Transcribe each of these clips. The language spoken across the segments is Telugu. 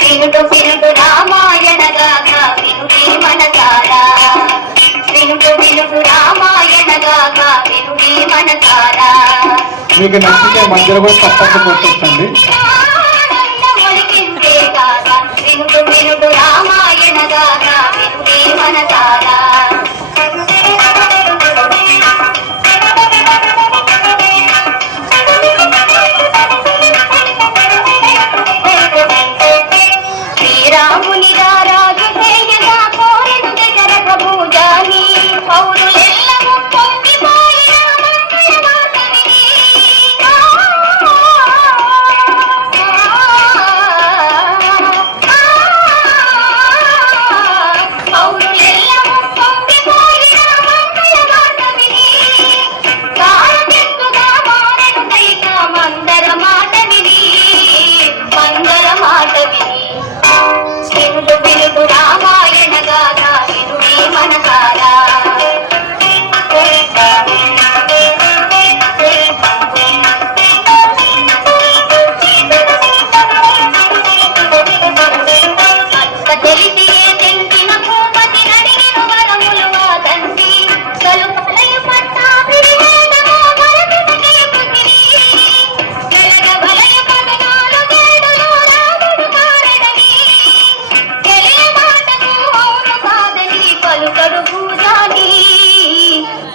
వినుడు వినుడు రామాయణ గాథ వినుడే మనసారా, వినుడు వినుడు రామాయణ గాథ వినుడే మనసారా. మీకు నచ్చితే మధ్యలో కూడా తప్పక గుర్తించండి. వినుడు వినుడు రామాయణ గాథ వినుడే మనసారా. శ్రీరాముని రాజు చేయగా కోరెను దశరథ భూజాని, పౌరులెల్లము పొంగిపోయిన మంగళమాట విని. పౌరులెల్లము పొంగిపోయిన మంగళమాట విని, కారకెత్తుగా మారెను కైక మందర మాట విని, మందర మాట విని. వినుడు వినుడు రామాయణ గాథ వినుడే మనసారా. అంత తెలిసియే తెంచిన భూపతి నడిగిన వరములు ఆ తండ్రి, కలుపలయు పట్టాభిషేకము భరతునికి పుత్రి, గెలగ వలయ పదనాలు గేడులు రాముడు కారెడని, మాటకు మౌన సాధని పలుకడు భూజాని,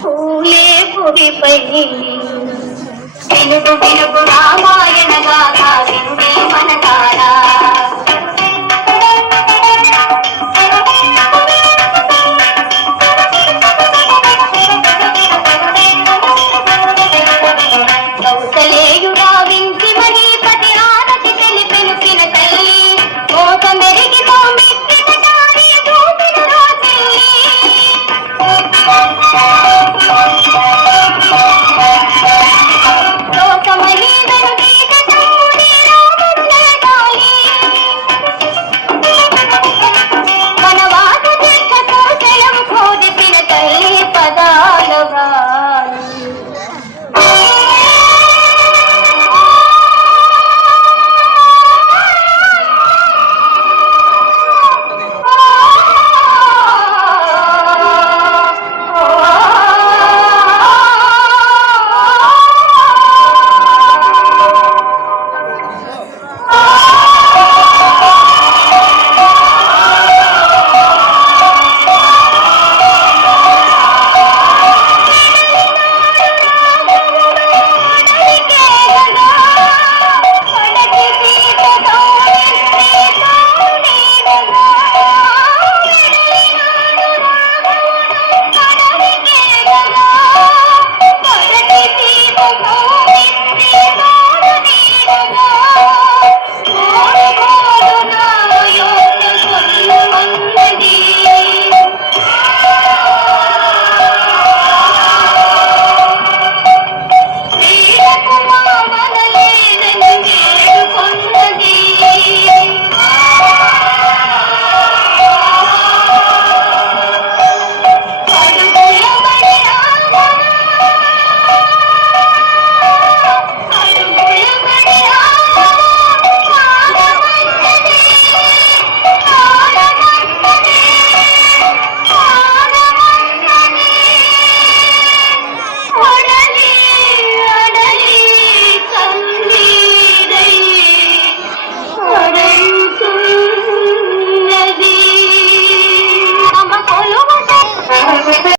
పూలే భూమిపై. వినుడు వినుడు రామాయణ గాథ వినుడే మనసారా.